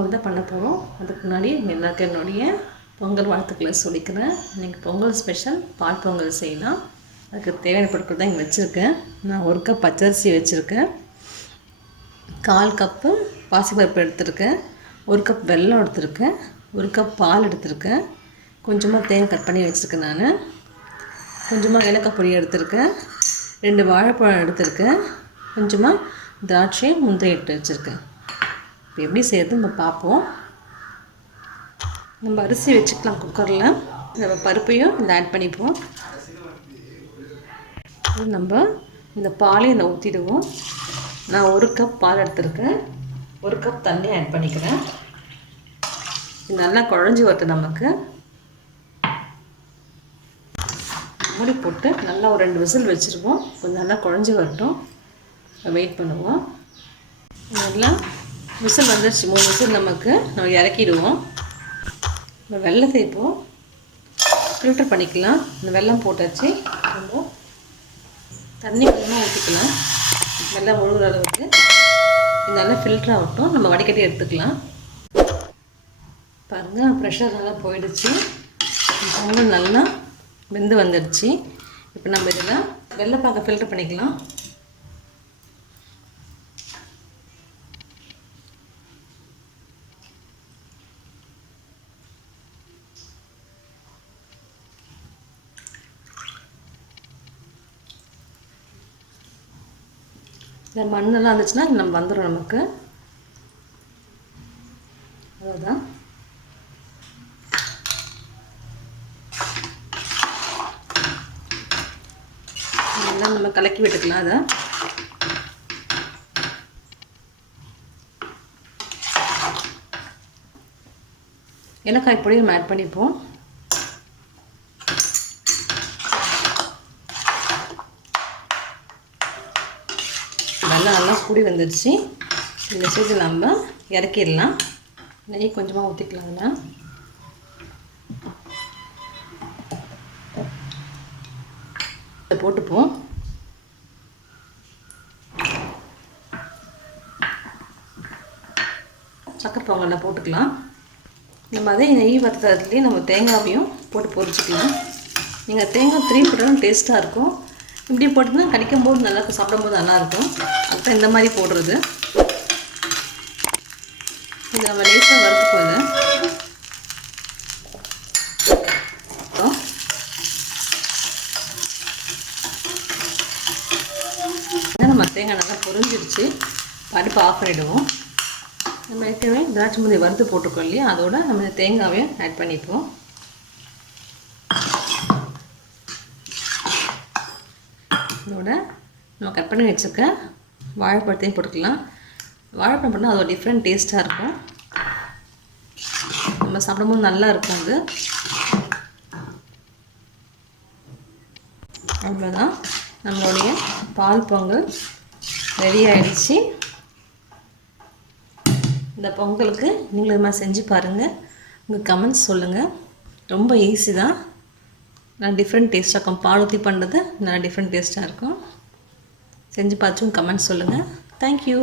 பொங்கல் தான் பண்ண போகிறோம். அதுக்கு முன்னாடி எல்லாருக்கும் என்னுடைய பொங்கல் வாழ்த்துக்களை சொல்லிக்கிறேன். இன்றைக்கி பொங்கல் ஸ்பெஷல் பால் பொங்கல் செய்யலாம். அதுக்கு தேவையான பொருட்கள் தான் இங்கே வச்சுருக்கேன். நான் 1 கப் பச்சரிசி வச்சுருக்கேன், 1/4 கப்பு பாசிப்பருப்பு எடுத்துருக்கேன், 1 கப் வெல்லம் எடுத்துருக்கேன், 1 கப் பால் எடுத்துருக்கேன், கொஞ்சமாக தேங்காய் கட் பண்ணி வச்சுருக்கேன், நான் கொஞ்சமாக ஏலக்காய் பொடி எடுத்துருக்கேன், 2 வாழைப்பழம் எடுத்துருக்கேன், கொஞ்சமாக திராட்சை முந்திரி எடுத்து வச்சுருக்கேன். இப்போ எப்படி செய்கிறது நம்ம பார்ப்போம். நம்ம அரிசி வச்சுக்கலாம் குக்கரில். நம்ம பருப்பையும் இதில் ஆட் பண்ணிப்போம். நம்ம இந்த பாலையும் இதில் ஊற்றிடுவோம். நான் 1 கப் பால் எடுத்துருக்கேன், 1 கப் தண்ணி ஆட் பண்ணிக்கிறேன். இது நல்லா குழஞ்சி வரட்டும். நமக்கு மூடி போட்டு நல்லா ஒரு 2 விசில் வச்சுருவோம். கொஞ்சம் நல்லா குழஞ்சி வரட்டும், வெயிட் பண்ணுவோம். நல்லா விசில் வந்துடுச்சு, 3 விசில் நமக்கு. நம்ம இறக்கிடுவோம். நம்ம வெல்லத்தை இப்போது ஃபில்டர் பண்ணிக்கலாம். இந்த வெல்லம் போட்டாச்சு. நம்ம தண்ணி கொஞ்சமாக ஊற்றிக்கலாம், வெல்லம் முழுகிற அளவுக்கு. இது நல்லா ஃபில்டர் ஆகட்டும், நம்ம வடிகட்டி எடுத்துக்கலாம். பாருங்கள், ப்ரெஷர் நல்லா போயிடுச்சு. பொங்கல் நல்லா வெந்து வந்துடுச்சு. இப்போ நம்ம இதில் வெள்ளைப்பாக்கை ஃபில்டர் பண்ணிக்கலாம். இந்த மண்ணெல்லாம் இருந்துச்சுன்னா நம்ம வந்துடும் நமக்கு. அதுதான் எல்லாம் நம்ம கலக்கி விட்டுக்கலாம். அதை ஏலக்காய் பொடி நம்ம ஆட் பண்ணிப்போம். நல்லா கூடி வந்துடுச்சு. இந்த ஸ்டேஜில் நம்ம இறக்கிடலாம். நெய் கொஞ்சமாக ஊற்றிக்கலாம். அதில் இதை போட்டுப்போம். சக்கரை பொங்கலில் போட்டுக்கலாம். நம்ம அதே நெய் வறுத்ததுலேயே நம்ம தேங்காயையும் போட்டு பொரிச்சிக்கலாம். நீங்கள் தேங்காய் 3 போட்டாலும் டேஸ்ட்டாக இருக்கும். இப்படி போட்டிங்கன்னா கடிக்கும் போது நல்லாயிருக்கும், சாப்பிடும்போது நல்லாயிருக்கும். அதுதான் இந்த மாதிரி போடுறது. இது நம்ம லேசாக வறுத்து போகுது. நம்ம தேங்காய் நல்லா பொரிஞ்சிருச்சு. அடுப்பு ஆஃப் பண்ணிவிடுவோம். நம்ம ஏற்கனவே திராட்சை முந்திரி வறுத்து போட்டிருக்கோம் இல்லையா, அதோட நம்ம தேங்காவையும் ஆட் பண்ணிப்போம். இதோட நம்ம கட் பண்ணி வச்சுருக்க வாழைப்பழத்தையும் போட்டுக்கலாம். வாழைப்பழம் போட்டால் அது ஒரு டிஃப்ரெண்ட் டேஸ்ட்டாக இருக்கும். நம்ம சாப்பிடும்போது நல்லா இருக்கும். அது அவ்வளோதான், நம்மளுடைய பால் பொங்கல் ரெடி ஆகிடுச்சு. இந்த பொங்கலுக்கு நீங்களும் இது மாதிரி செஞ்சு பாருங்கள். உங்கள் கமெண்ட்ஸ் சொல்லுங்கள். ரொம்ப ஈஸி தான், நல்லா டிஃப்ரெண்ட் டேஸ்ட்டாக இருக்கும். பால் ஊற்றி பண்ணுறது நல்லா டிஃப்ரெண்ட் டேஸ்ட்டாக இருக்கும். செஞ்சு பார்த்து கமெண்ட்ஸ் சொல்லுங்கள். தேங்க்யூ.